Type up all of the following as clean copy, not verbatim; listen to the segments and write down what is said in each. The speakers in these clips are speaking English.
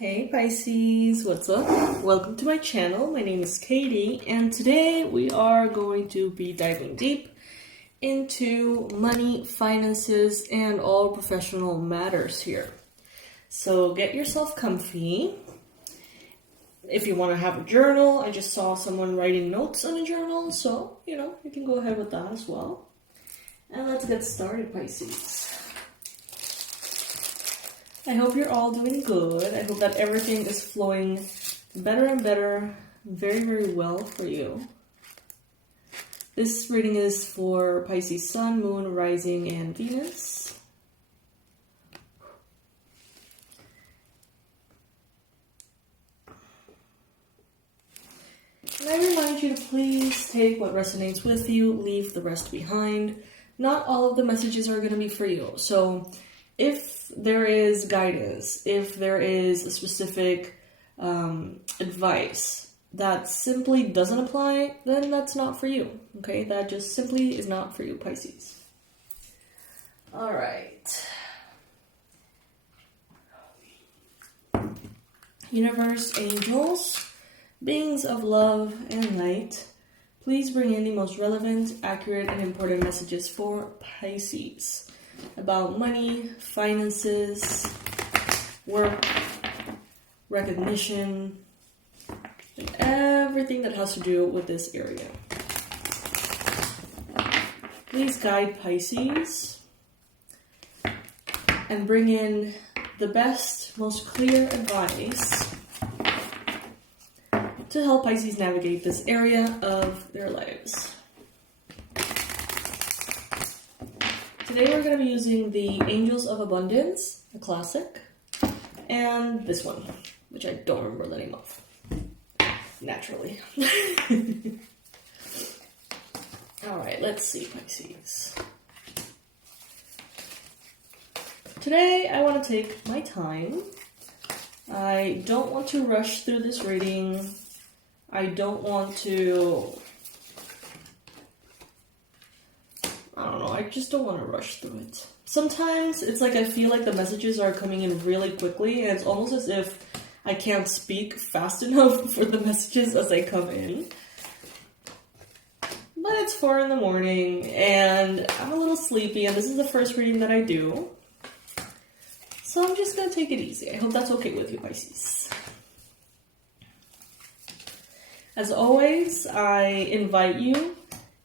Hey Pisces, what's up? Welcome to my channel. My name is Katie, and today we are going to be diving deep into money, finances, and all professional matters here. So get yourself comfy. If you want to have a journal, I just saw someone writing notes on a journal, so, you can go ahead with that as well. And let's get started, Pisces. I hope you're all doing good. I hope that everything is flowing better and better, very, very well for you. This reading is for Pisces Sun, Moon, Rising, and Venus. And I remind you to please take what resonates with you, leave the rest behind. Not all of the messages are going to be for you. So if there is guidance, if there is a specific advice that simply doesn't apply, then that's not for you, okay? That just simply is not for you, Pisces. All right. Universe, angels, beings of love and light, please bring in the most relevant, accurate, and important messages for Pisces about money, finances, work, recognition, and everything that has to do with this area. Please guide Pisces and bring in the best, most clear advice to help Pisces navigate this area of their lives. Today we're going to be using the Angels of Abundance, the classic, and this one, which I don't remember the name of, naturally. Alright, let's see, Pisces. Today I want to take my time. I don't want to rush through this reading. I don't want to... I just don't want to rush through it. Sometimes it's like I feel like the messages are coming in really quickly, and it's almost as if I can't speak fast enough for the messages as they come in. But it's 4 in the morning, and I'm a little sleepy, and this is the first reading that I do. So I'm just going to take it easy. I hope that's okay with you, Pisces. As always, I invite you,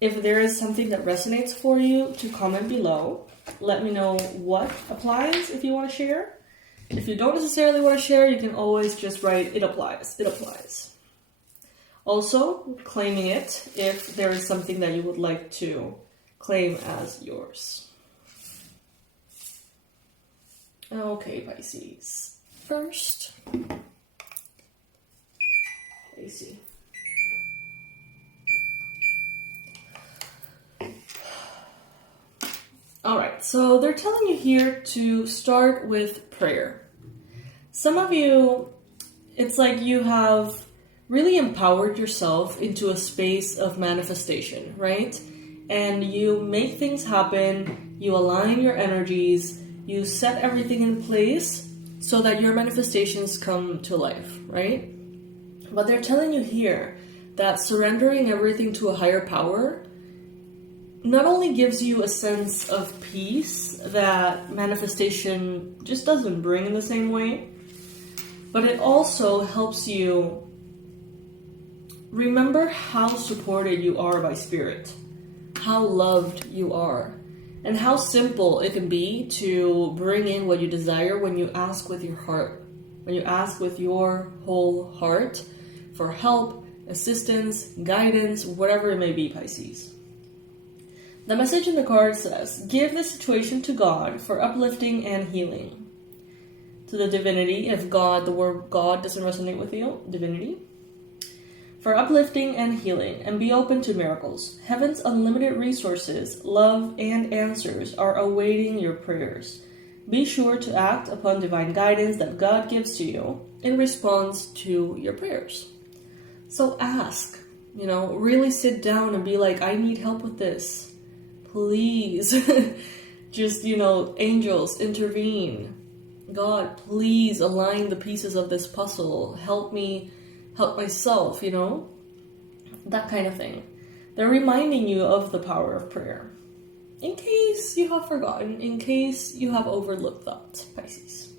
if there is something that resonates for you, to comment below. Let me know what applies if you want to share. If you don't necessarily want to share, you can always just write, it applies, it applies. Also, claiming it if there is something that you would like to claim as yours. Okay, Pisces. First, let me see. Alright, so they're telling you here to start with prayer. Some of you, it's like you have really empowered yourself into a space of manifestation, right? And you make things happen, you align your energies, you set everything in place so that your manifestations come to life, right? But they're telling you here that surrendering everything to a higher power not only gives you a sense of peace that manifestation just doesn't bring in the same way, but it also helps you remember how supported you are by spirit, how loved you are, and how simple it can be to bring in what you desire when you ask with your heart, when you ask with your whole heart for help, assistance, guidance, whatever it may be, Pisces. The message in the card says, give the situation to God for uplifting and healing. To the divinity, if God, the word God doesn't resonate with you, divinity. For uplifting and healing, and be open to miracles. Heaven's unlimited resources, love, and answers are awaiting your prayers. Be sure to act upon divine guidance that God gives to you in response to your prayers. So ask, really sit down and be like, I need help with this. Please, just, angels, intervene. God, please align the pieces of this puzzle. Help me help myself, you know? That kind of thing. They're reminding you of the power of prayer. In case you have forgotten, in case you have overlooked that, Pisces.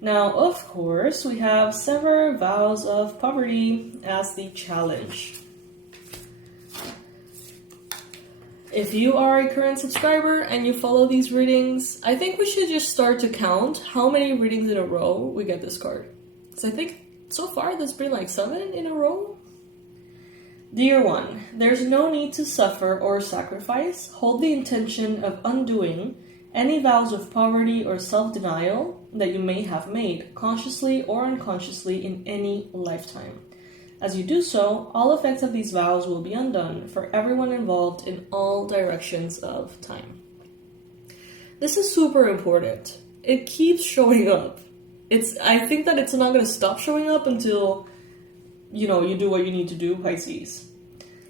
Now, of course, we have sever vows of poverty as the challenge. If you are a current subscriber and you follow these readings, I think we should just start to count how many readings in a row we get this card. So I think so far there's been like 7 in a row. Dear one, there's no need to suffer or sacrifice. Hold the intention of undoing any vows of poverty or self-denial that you may have made, consciously or unconsciously, in any lifetime. As you do so, all effects of these vows will be undone for everyone involved in all directions of time. This is super important. It keeps showing up. I think that it's not going to stop showing up until, you do what you need to do, Pisces.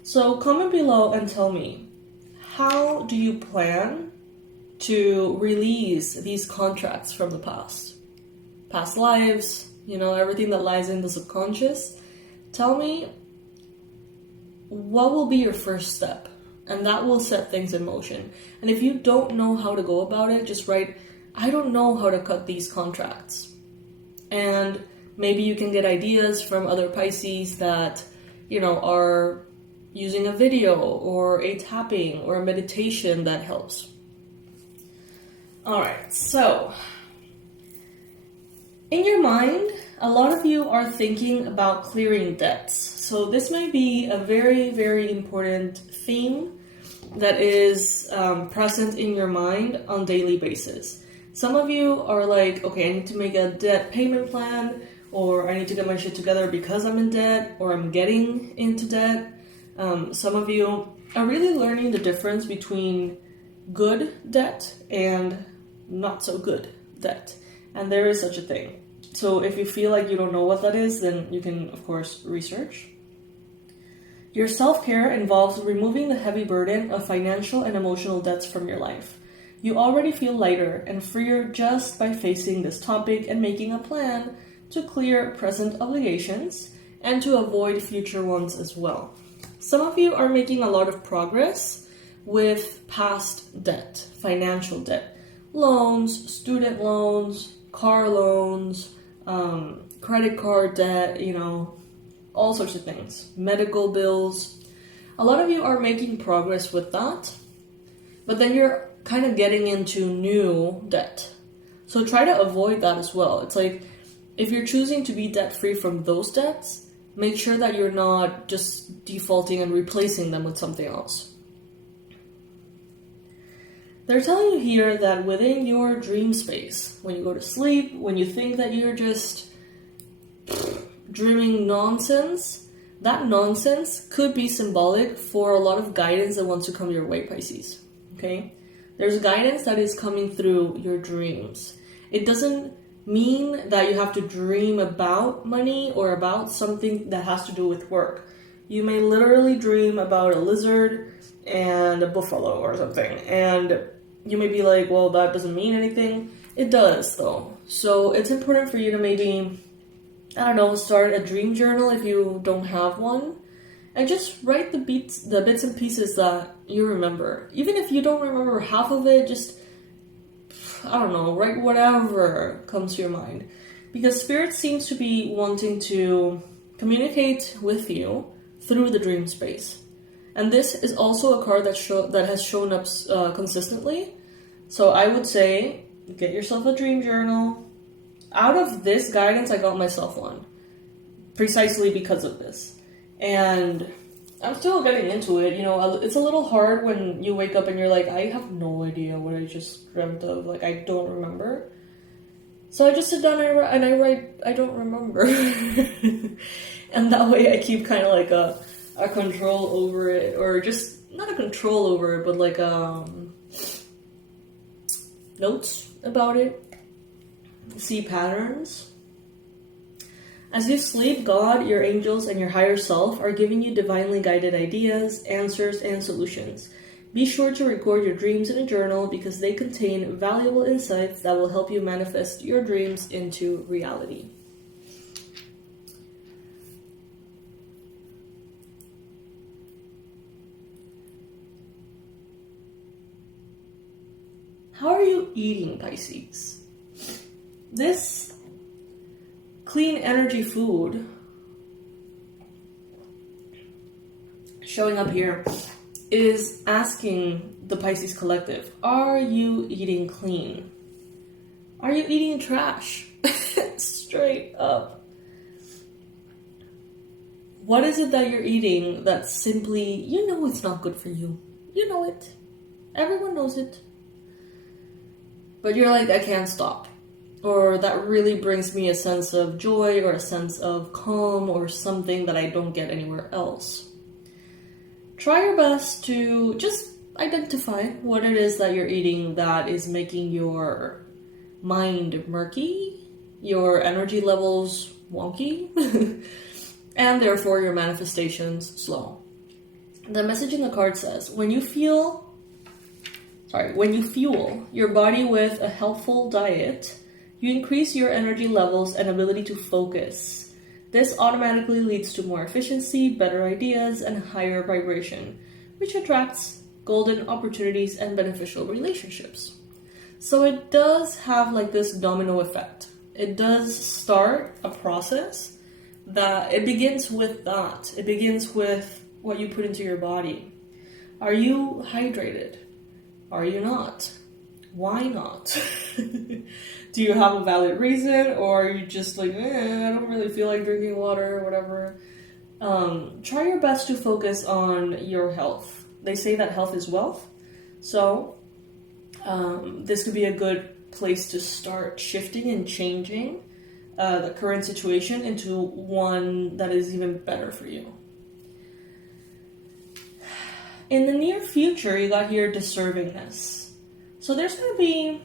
So comment below and tell me, how do you plan to release these contracts from the past? Past lives, everything that lies in the subconscious. Tell me, what will be your first step? And that will set things in motion. And if you don't know how to go about it, just write, I don't know how to cut these contracts. And maybe you can get ideas from other Pisces that, are using a video or a tapping or a meditation that helps. Alright, so in your mind, a lot of you are thinking about clearing debts. So this might be a very, very important theme that is present in your mind on a daily basis. Some of you are like, okay, I need to make a debt payment plan, or I need to get my shit together because I'm in debt, or I'm getting into debt. Some of you are really learning the difference between good debt and not so good debt. And there is such a thing. So if you feel like you don't know what that is, then you can, of course, research. Your self-care involves removing the heavy burden of financial and emotional debts from your life. You already feel lighter and freer just by facing this topic and making a plan to clear present obligations and to avoid future ones as well. Some of you are making a lot of progress with past debt, financial debt, loans, student loans, car loans, credit card debt, all sorts of things, medical bills. A lot of you are making progress with that, but then you're kind of getting into new debt. So try to avoid that as well. It's like, if you're choosing to be debt-free from those debts, make sure that you're not just defaulting and replacing them with something else. They're telling you here that within your dream space, when you go to sleep, when you think that you're just dreaming nonsense, that nonsense could be symbolic for a lot of guidance that wants to come your way, Pisces. Okay? There's guidance that is coming through your dreams. It doesn't mean that you have to dream about money or about something that has to do with work. You may literally dream about a lizard and a buffalo or something, and you may be like, well, that doesn't mean anything. It does, though. So it's important for you to maybe, start a dream journal if you don't have one, and just write the bits and pieces that you remember. Even if you don't remember half of it, just, write whatever comes to your mind. Because Spirit seems to be wanting to communicate with you through the dream space. And this is also a card that has shown up consistently. So I would say, get yourself a dream journal. Out of this guidance, I got myself one. Precisely because of this. And I'm still getting into it. It's a little hard when you wake up and you're like, I have no idea what I just dreamt of. Like, I don't remember. So I just sit down and I write, I don't remember. And that way I keep kind of like a control over it, or just not a control over it, but like notes about it, see patterns. As you sleep, God, your angels, and your higher self are giving you divinely guided ideas, answers, and solutions. Be sure to record your dreams in a journal because they contain valuable insights that will help you manifest your dreams into reality. How are you eating, Pisces? This clean energy food showing up here is asking the Pisces collective, are you eating clean? Are you eating trash? Straight up. What is it that you're eating that simply, you know it's not good for you? You know it. Everyone knows it. But you're like, I can't stop. Or that really brings me a sense of joy or a sense of calm or something that I don't get anywhere else. Try your best to just identify what it is that you're eating that is making your mind murky, your energy levels wonky, and therefore your manifestations slow. The message in the card says, when you fuel your body with a healthful diet, you increase your energy levels and ability to focus. This automatically leads to more efficiency, better ideas, and higher vibration, which attracts golden opportunities and beneficial relationships. So it does have like this domino effect. It does start a process that it begins with that. It begins with what you put into your body. Are you hydrated? Are you not? Why not? Do you have a valid reason, or are you just like, I don't really feel like drinking water or whatever? Try your best to focus on your health. They say that health is wealth. So this could be a good place to start shifting and changing the current situation into one that is even better for you. In the near future, you got here deservingness. So there's going to be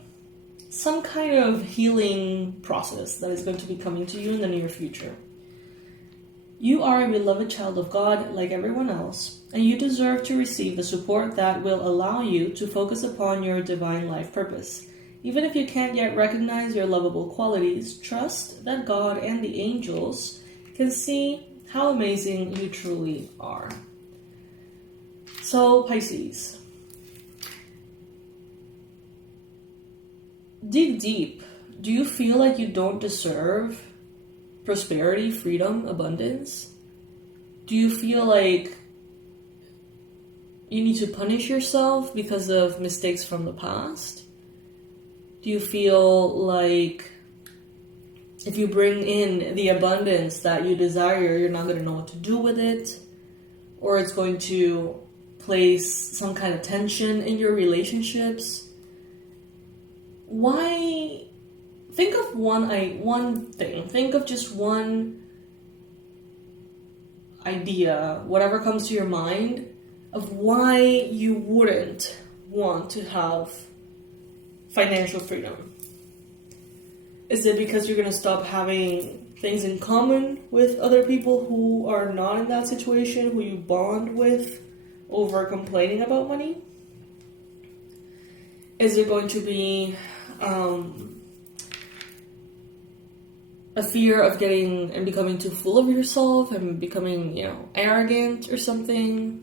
some kind of healing process that is going to be coming to you in the near future. You are a beloved child of God like everyone else, and you deserve to receive the support that will allow you to focus upon your divine life purpose. Even if you can't yet recognize your lovable qualities, trust that God and the angels can see how amazing you truly are. So, Pisces, dig deep. Do you feel like you don't deserve prosperity, freedom, abundance? Do you feel like you need to punish yourself because of mistakes from the past? Do you feel like if you bring in the abundance that you desire, you're not going to know what to do with it? Or it's going to place some kind of tension in your relationships? Why? Think of one thing. Think of just one idea, whatever comes to your mind, of why you wouldn't want to have financial freedom. Is it because you're going to stop having things in common with other people who are not in that situation, who you bond with over complaining about money? Is it going to be a fear of getting and becoming too full of yourself and becoming, arrogant or something?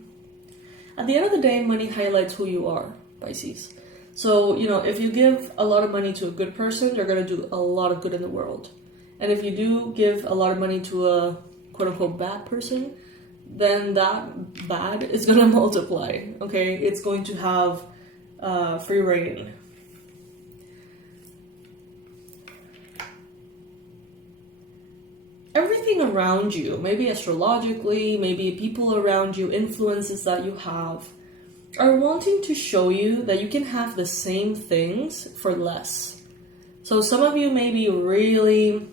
At the end of the day, money highlights who you are, Pisces. So, if you give a lot of money to a good person, you're going to do a lot of good in the world. And if you do give a lot of money to a quote-unquote bad person, then that bad is going to multiply, okay? It's going to have free reign. Everything around you, maybe astrologically, maybe people around you, influences that you have, are wanting to show you that you can have the same things for less. So some of you may be really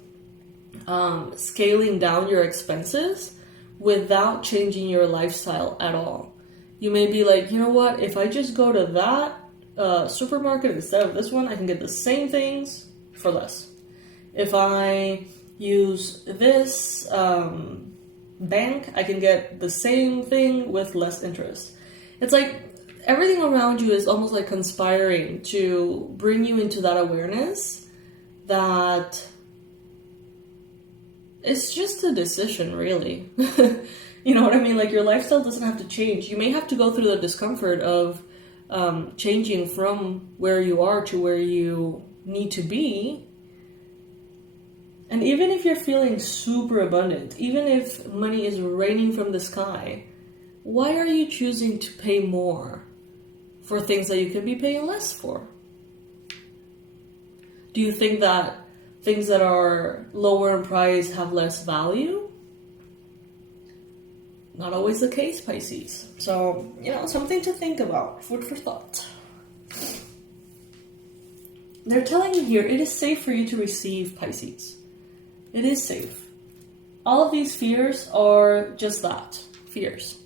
scaling down your expenses without changing your lifestyle at all. You may be like, you know what, if I just go to that supermarket instead of this one, I can get the same things for less. If I use this bank, I can get the same thing with less interest. It's like everything around you is almost like conspiring to bring you into that awareness that it's just a decision, really. You know what I mean? Like, your lifestyle doesn't have to change. You may have to go through the discomfort of changing from where you are to where you need to be. And even if you're feeling super abundant, even if money is raining from the sky, why are you choosing to pay more for things that you could be paying less for? Do you think that things that are lower in price have less value? Not always the case, Pisces. So, something to think about. Food for thought. They're telling you here, it is safe for you to receive, Pisces. It is safe. All of these fears are just that, fears.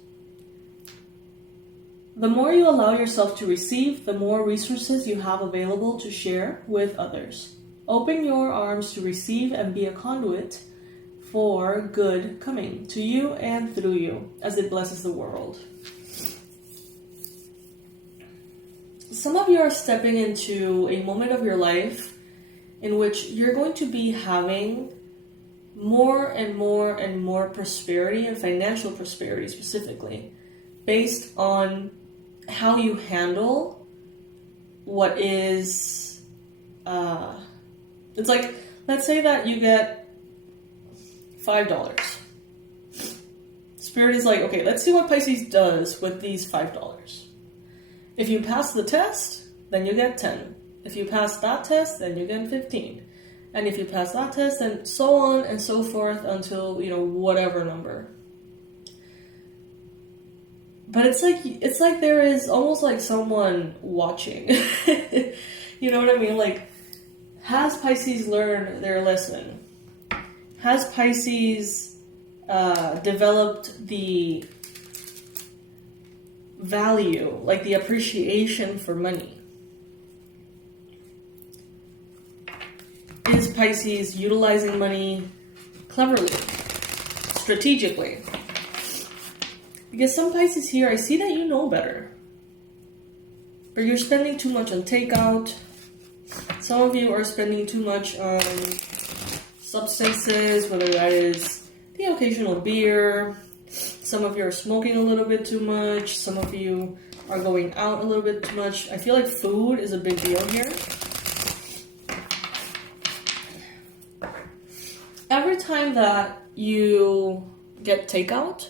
The more you allow yourself to receive, the more resources you have available to share with others. Open your arms to receive and be a conduit for good coming to you and through you as it blesses the world. Some of you are stepping into a moment of your life in which you're going to be having more and more and more prosperity, and financial prosperity specifically, based on how you handle what is, it's like, let's say that you get $5. Spirit is like, okay, let's see what Pisces does with these $5. If you pass the test, then you get 10. If you pass that test, then you get 15. And if you pass that test, and so on and so forth until, whatever number. But it's like there is almost like someone watching. You know what I mean? Like, has Pisces learned their lesson? Has Pisces developed the value, like the appreciation for money? Is Pisces utilizing money cleverly, strategically? Because some Pisces here, I see that you know better. But you're spending too much on takeout. Some of you are spending too much on substances, whether that is the occasional beer. Some of you are smoking a little bit too much. Some of you are going out a little bit too much. I feel like food is a big deal here. Every time that you get takeout,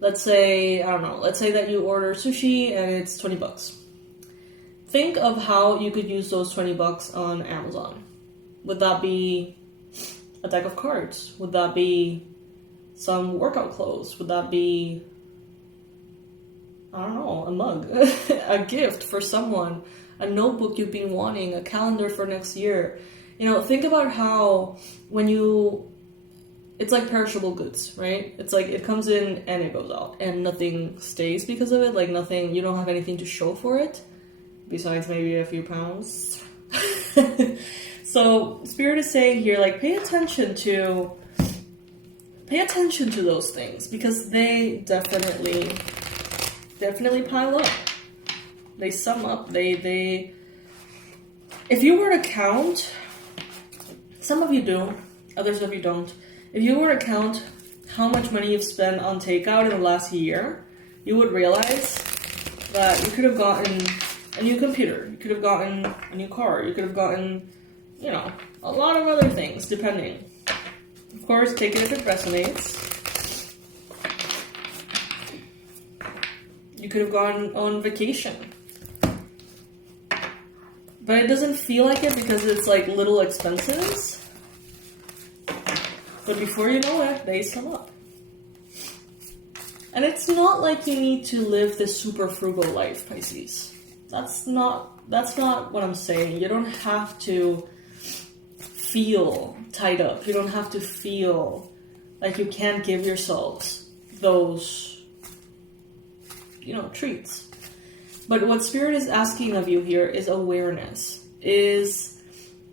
let's say that you order sushi and it's $20. Think of how you could use those $20 on Amazon. Would that be a deck of cards? Would that be some workout clothes? Would that be, a mug, a gift for someone, a notebook you've been wanting, a calendar for next year? Think about how it's like perishable goods, right? It's like it comes in and it goes out and nothing stays because of it. Like nothing, you don't have anything to show for it besides maybe a few pounds. So Spirit is saying here, like, pay attention to those things, because they definitely pile up. They sum up. They if you were to count, some of you do, others of you don't. If you were to count how much money you've spent on takeout in the last year, you would realize that you could have gotten a new computer, you could have gotten a new car, you could have gotten, a lot of other things, depending. Of course, take it if it resonates. You could have gone on vacation. But it doesn't feel like it because it's like little expenses. But before you know it, they sum up. And it's not like you need to live this super frugal life, Pisces. That's not what I'm saying. You don't have to feel tied up. You don't have to feel like you can't give yourselves those, treats. But what Spirit is asking of you here is awareness. Is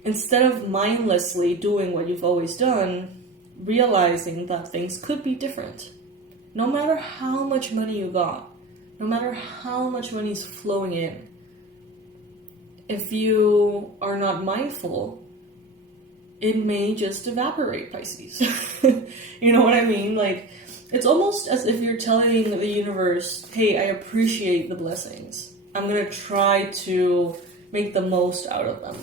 instead of mindlessly doing what you've always done, realizing that things could be different. No matter how much money you got, no matter how much money is flowing in, if you are not mindful, it may just evaporate, Pisces. You know what I mean? Like, it's almost as if you're telling the universe, hey, I appreciate the blessings. I'm going to try to make the most out of them.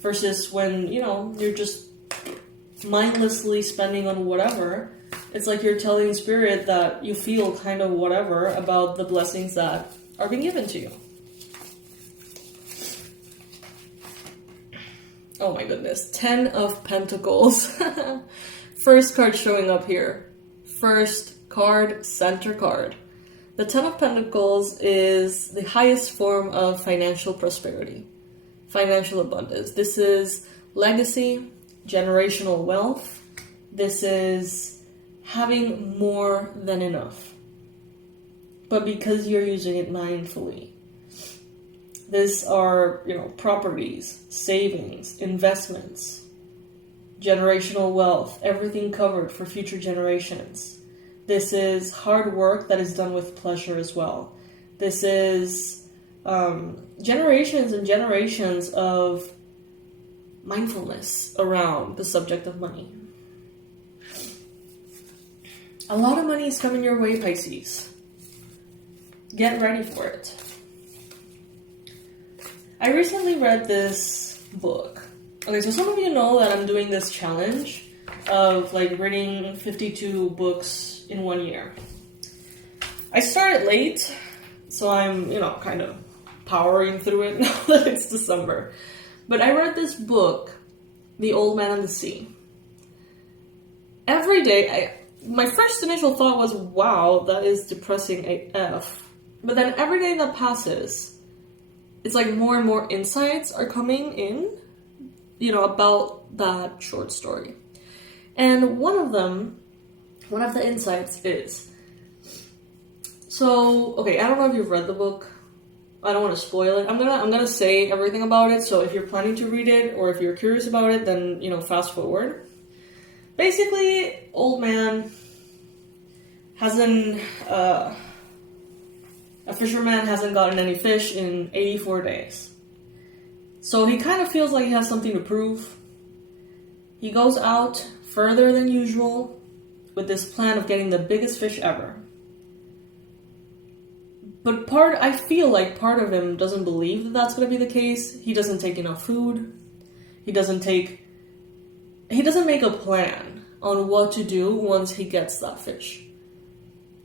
Versus when, you're just mindlessly spending on whatever. It's like you're telling spirit that you feel kind of whatever about the blessings that are being given to you. Oh my goodness. 10 of Pentacles. First card showing up here. First card, center card. The 10 of Pentacles is the highest form of financial prosperity, financial abundance. This is legacy, generational wealth. This is having more than enough. But because you're using it mindfully. These are, properties, savings, investments, generational wealth, everything covered for future generations. This is hard work that is done with pleasure as well. This is generations and generations of mindfulness around the subject of money. A lot of money is coming your way, Pisces. Get ready for it. I recently read this book. Okay, so some of you know that I'm doing this challenge of reading 52 books in 1 year. I started late, so I'm, kind of powering through it now that it's December. But I read this book, The Old Man and the Sea. Every day, my first initial thought was, wow, that is depressing AF. But then every day that passes, it's like more and more insights are coming in, about that short story. And one of the insights is, okay, I don't know if you've read the book. I don't want to spoil it. I'm gonna say everything about it. So if you're planning to read it or if you're curious about it, then, fast forward. Basically, old man a fisherman hasn't gotten any fish in 84 days. So he kind of feels like he has something to prove. He goes out further than usual with this plan of getting the biggest fish ever. But I feel like part of him doesn't believe that that's going to be the case. He doesn't take enough food. He doesn't make a plan on what to do once he gets that fish.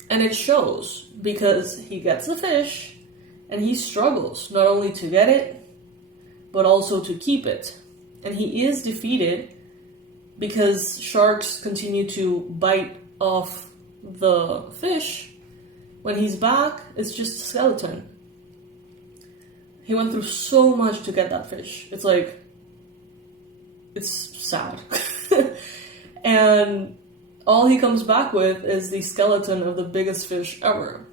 And it shows because he gets the fish and he struggles not only to get it, but also to keep it. And he is defeated because sharks continue to bite off the fish. When he's back, it's just a skeleton. He went through so much to get that fish. It's sad. And all he comes back with is the skeleton of the biggest fish ever.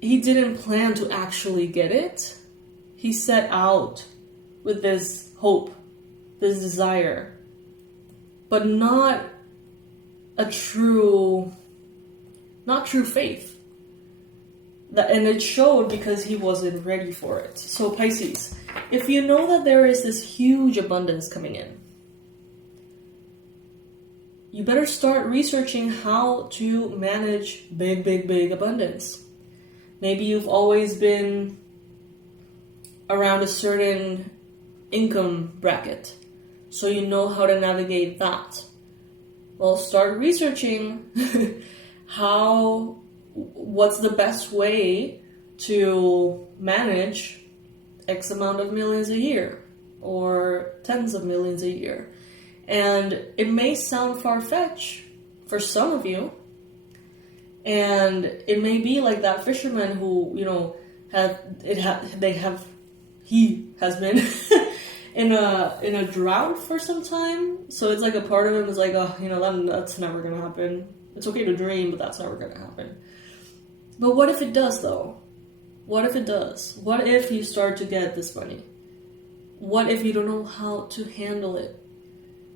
He didn't plan to actually get it. He set out with this hope, this desire, but not true faith. And it showed because he wasn't ready for it. So Pisces, if you know that there is this huge abundance coming in, you better start researching how to manage big, big, big abundance. Maybe you've always been around a certain income bracket, so you know how to navigate that. Well, start researching what's the best way to manage X amount of millions a year or tens of millions a year. And it may sound far-fetched for some of you, and it may be like that fisherman who, he has been in a drought for some time. So it's like a part of him is like, that's never gonna happen. It's okay to dream, but that's never gonna happen. But what if it does, though? What if it does? What if you start to get this money? What if you don't know how to handle it?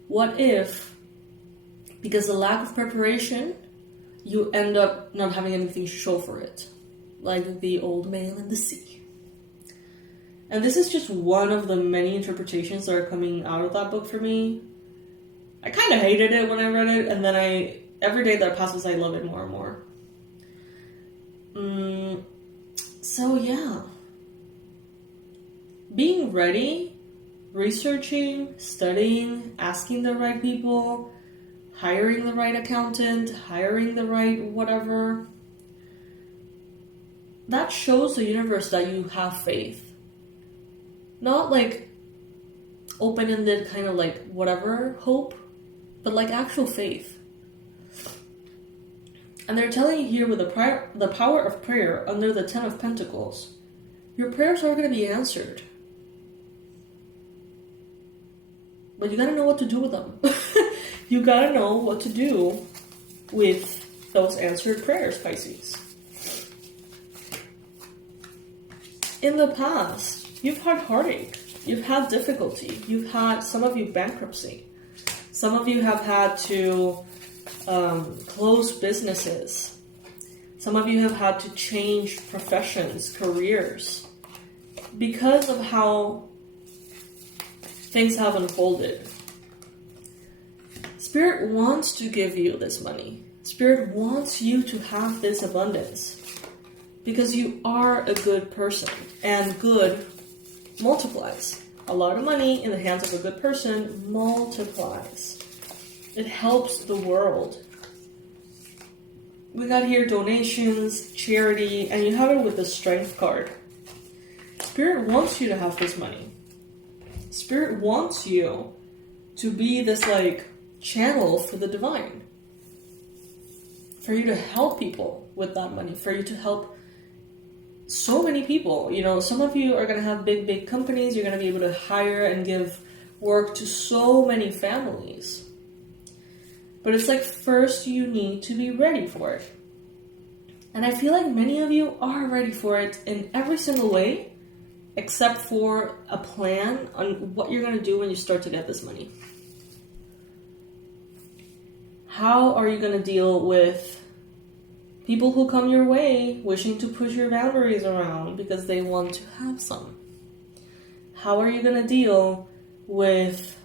What if, because of lack of preparation, you end up not having anything to show for it? like the old man and the sea. And this is just one of the many interpretations that are coming out of that book for me. I kind of hated it when I read it, and then every day that passes, I love it more and more. So yeah. Being ready, researching, studying, asking the right people, hiring the right accountant, hiring the right whatever. That shows the universe that you have faith. Not like open-ended kind of like whatever hope, but like actual faith. And they're telling you here with the power of prayer under the 10 of Pentacles, your prayers are going to be answered. But you gotta know what to do with them. You gotta know what to do with those answered prayers, Pisces. In the past, you've had heartache. You've had difficulty. You've had, some of you, bankruptcy. Some of you have had to close businesses. Some of you have had to change professions, careers, because of how things have unfolded. Spirit wants to give you this money. Spirit wants you to have this abundance because you are a good person, and good multiplies. A lot of money in the hands of a good person multiplies. It helps the world. We got here donations, charity, and you have it with the Strength card. Spirit wants you to have this money. Spirit wants you to be this like channel for the divine. For you to help people with that money. For you to help so many people. You know, some of you are going to have big companies. You're going to be able to hire and give work to so many families. But it's like first you need to be ready for it. And I feel like many of you are ready for it in every single way, except for a plan on what you're going to do when you start to get this money. How are you going to deal with people who come your way wishing to push your boundaries around because they want to have some? How are you going to deal with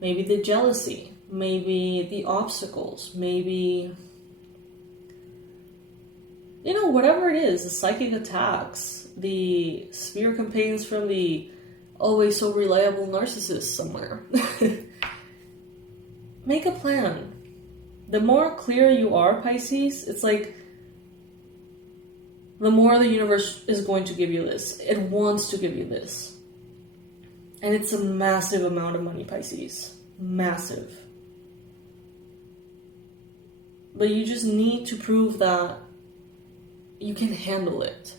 maybe the jealousy, maybe the obstacles, maybe, you know, whatever it is, the psychic attacks, the smear campaigns from the always so reliable narcissist somewhere. Make a plan. The more clear you are, Pisces, it's like the more the universe is going to give you this. It wants to give you this. And it's a massive amount of money, Pisces. Massive. But you just need to prove that you can handle it.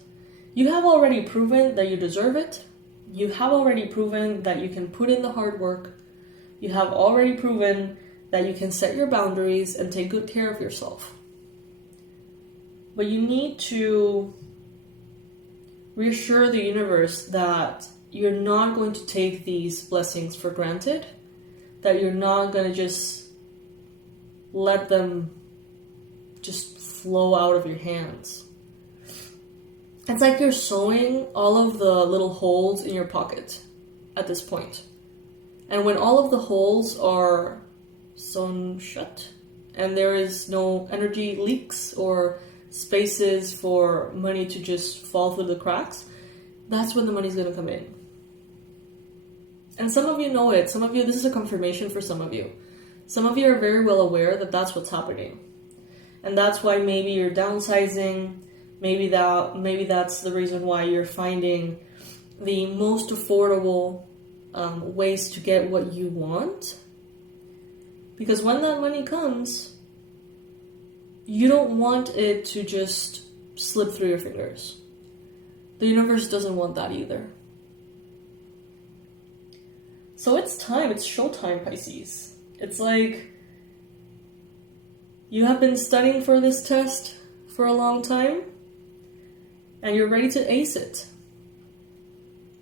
You have already proven that you deserve it. You have already proven that you can put in the hard work. You have already proven that you can set your boundaries and take good care of yourself. But you need to reassure the universe that you're not going to take these blessings for granted, that you're not going to just let them just flow out of your hands. It's like you're sewing all of the little holes in your pocket at this point. And when all of the holes are sewn shut and there is no energy leaks or spaces for money to just fall through the cracks, that's when the money's going to come in. And some of you know it. Some of you, this is a confirmation for some of you. Some of you are very well aware that that's what's happening. And that's why maybe you're downsizing. Maybe that's the reason why you're finding the most affordable ways to get what you want. Because when that money comes, you don't want it to just slip through your fingers. The universe doesn't want that either. So it's time, it's showtime, Pisces. It's like you have been studying for this test for a long time, and you're ready to ace it.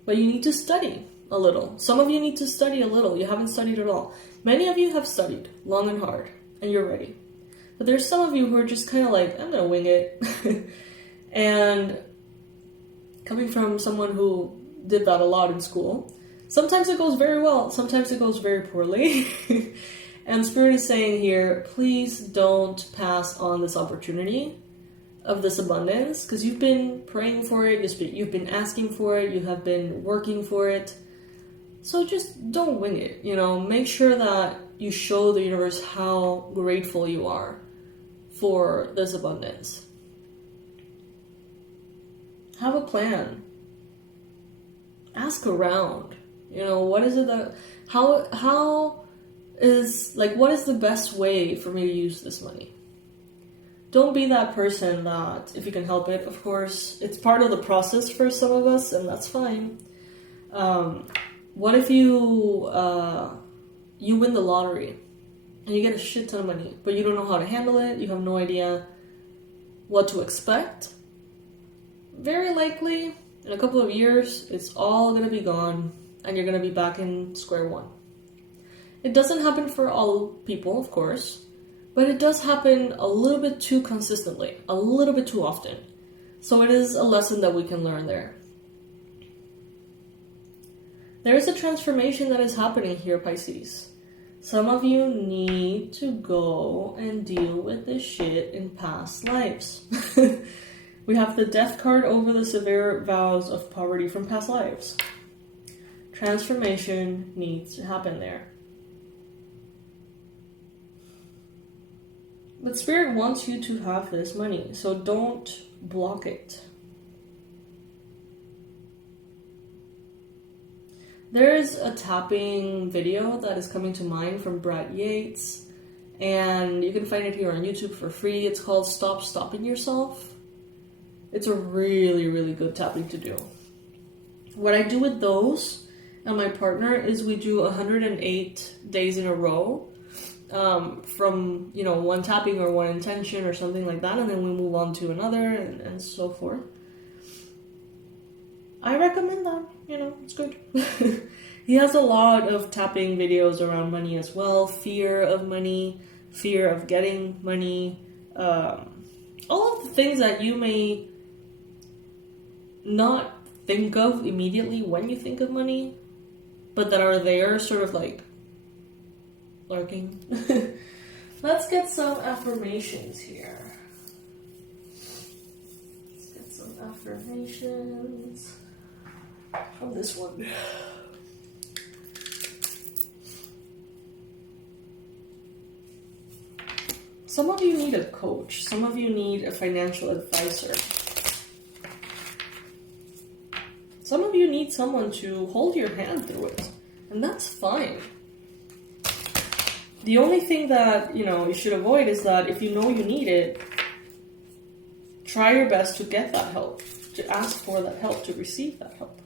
But you need to study a little. Some of you need to study a little. You haven't studied at all. Many of you have studied long and hard, and you're ready. But there's some of you who are just kind of like, I'm going to wing it. And coming from someone who did that a lot in school, sometimes it goes very well, sometimes it goes very poorly. And Spirit is saying here, please don't pass on this opportunity of this abundance, because you've been praying for it, you've been asking for it, you have been working for it. So just don't wing it, make sure that you show the universe how grateful you are for this abundance. Have a plan. Ask around. What is it that, what is the best way for me to use this money? Don't be that person that, if you can help it, of course, it's part of the process for some of us, and that's fine. What if you win the lottery and you get a shit ton of money, but you don't know how to handle it, you have no idea what to expect? Very likely, in a couple of years, it's all going to be gone, and you're going to be back in square one. It doesn't happen for all people, of course, but it does happen a little bit too consistently, a little bit too often. So it is a lesson that we can learn there. There is a transformation that is happening here, Pisces. Some of you need to go and deal with this shit in past lives. We have the Death card over the severe vows of poverty from past lives. Transformation needs to happen there. But Spirit wants you to have this money, so don't block it. There is a tapping video that is coming to mind from Brad Yates, and you can find it here on YouTube for free. It's called Stop Stopping Yourself. It's a really, really good tapping to do. What I do with those and my partner is we do 108 days in a row, from one tapping or one intention or something like that, and then we move on to another and so forth. I recommend that. It's good. He has a lot of tapping videos around money as well. Fear of money, fear of getting money, all of the things that you may not think of immediately when you think of money, but that are there sort of like lurking. Let's get some affirmations here. Let's get some affirmations from this one. Some of you need a coach. Some of you need a financial advisor. Some of you need someone to hold your hand through it. And that's fine. The only thing that, you should avoid is that if you know you need it, try your best to get that help, to ask for that help, to receive that help.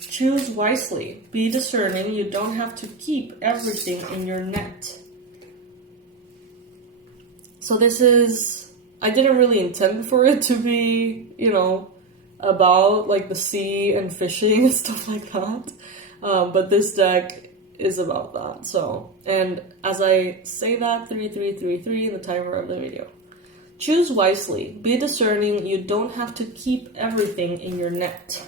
Choose wisely. Be discerning. You don't have to keep everything in your net. So this is, I didn't really intend for it to be, about like the sea and fishing and stuff like that. But this deck is about that. So, and as I say that, 3333 in the timer of the video. Choose wisely. Be discerning. You don't have to keep everything in your net.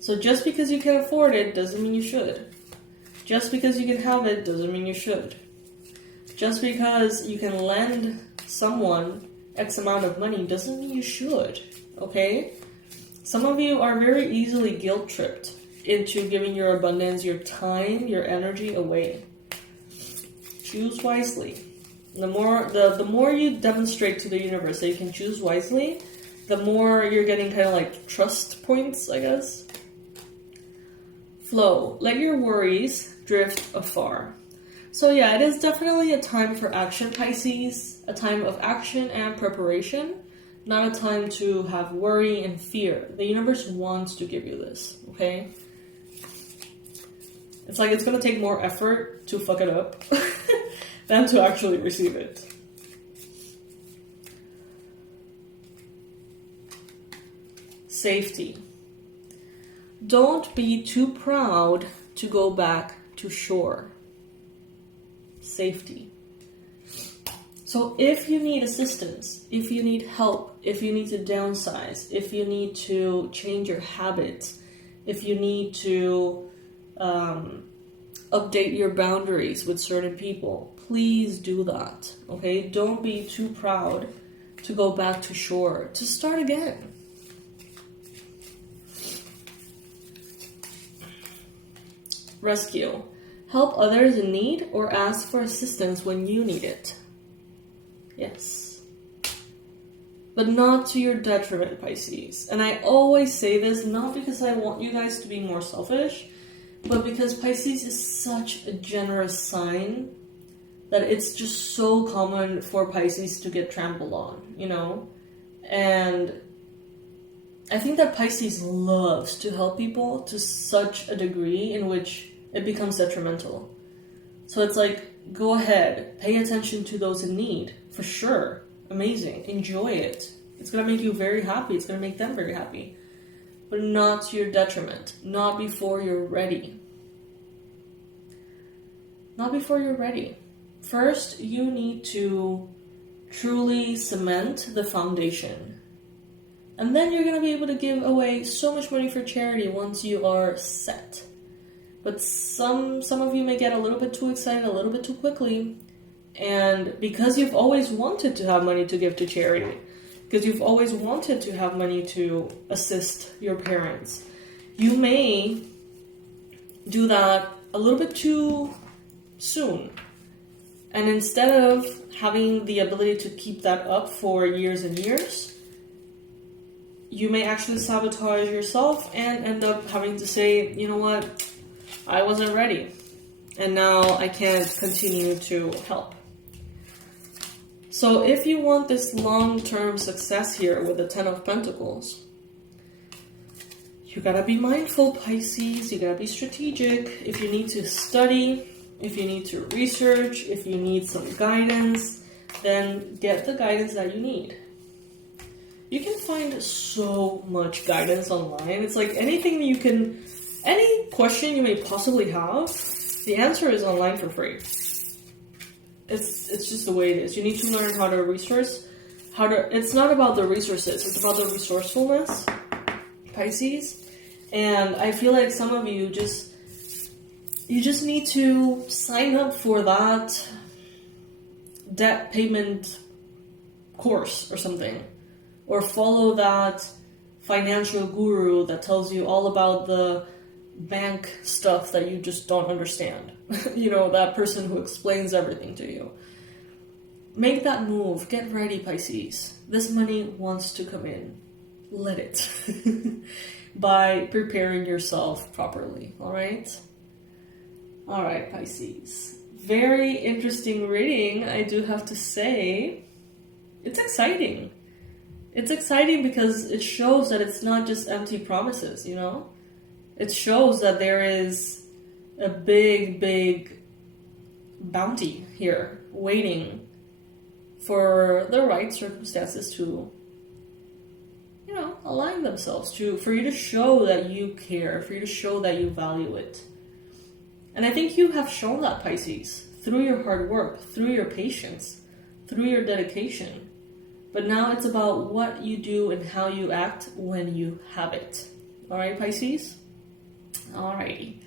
So just because you can afford it doesn't mean you should. Just because you can have it doesn't mean you should. Just because you can lend someone X amount of money doesn't mean you should, okay? Some of you are very easily guilt-tripped into giving your abundance, your time, your energy away. Choose wisely. The more you demonstrate to the universe that you can choose wisely, the more you're getting kind of like trust points, I guess. Flow. Let your worries drift afar. So yeah, it is definitely a time for action, Pisces. A time of action and preparation. Not a time to have worry and fear. The universe wants to give you this, okay? It's like it's going to take more effort to fuck it up than to actually receive it. Safety. Don't be too proud to go back to shore. Safety. So So if you need assistance, if you need help, if you need to downsize, if you need to change your habits, if you need to update your boundaries with certain people, please do that, okay? Don't be too proud to go back to shore, to start again. Rescue. Help others in need or ask for assistance when you need it. Yes. But not to your detriment, Pisces. And I always say this, not because I want you guys to be more selfish, but because Pisces is such a generous sign that it's just so common for Pisces to get trampled on, you know? And I think that Pisces loves to help people to such a degree in which it becomes detrimental. So it's like, go ahead, pay attention to those in need, for sure. Amazing. Enjoy it. It's going to make you very happy. It's going to make them very happy. But not to your detriment. Not before you're ready. Not before you're ready. First, you need to truly cement the foundation. And then you're going to be able to give away so much money for charity once you are set. But some of you may get a little bit too excited a little bit too quickly. And because you've always wanted to have money to give to charity, because you've always wanted to have money to assist your parents, you may do that a little bit too soon. And instead of having the ability to keep that up for years and years, you may actually sabotage yourself and end up having to say, you know what, I wasn't ready, and now I can't continue to help. So if you want this long-term success here with the Ten of Pentacles, you gotta be mindful, Pisces. You gotta be strategic. If you need to study, if you need to research, if you need some guidance, then get the guidance that you need. You can find so much guidance online. It's like anything you can, any question you may possibly have, the answer is online for free. It's just the way it is. You need to learn how to resource, it's not about the resources, it's about the resourcefulness, Pisces. And I feel like some of you just need to sign up for that debt payment course or something. Or follow that financial guru that tells you all about the bank stuff that you just don't understand. You know, that person who explains everything to you. Make that move. Get ready, Pisces. This money wants to come in. Let it. By preparing yourself properly. Alright? Alright, Pisces. Very interesting reading, I do have to say. It's exciting. It's exciting because it shows that it's not just empty promises, you know? It shows that there is a big, big bounty here waiting for the right circumstances to, you know, align themselves to, for you to show that you care, for you to show that you value it. And I think you have shown that, Pisces, through your hard work, through your patience, through your dedication. But now it's about what you do and how you act when you have it. Alright, Pisces? Alrighty.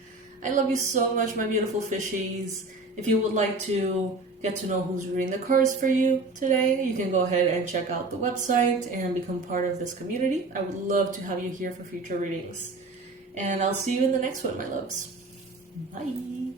I love you so much, my beautiful fishies. If you would like to get to know who's reading the cards for you today, you can go ahead and check out the website and become part of this community. I would love to have you here for future readings. And I'll see you in the next one, my loves. Bye.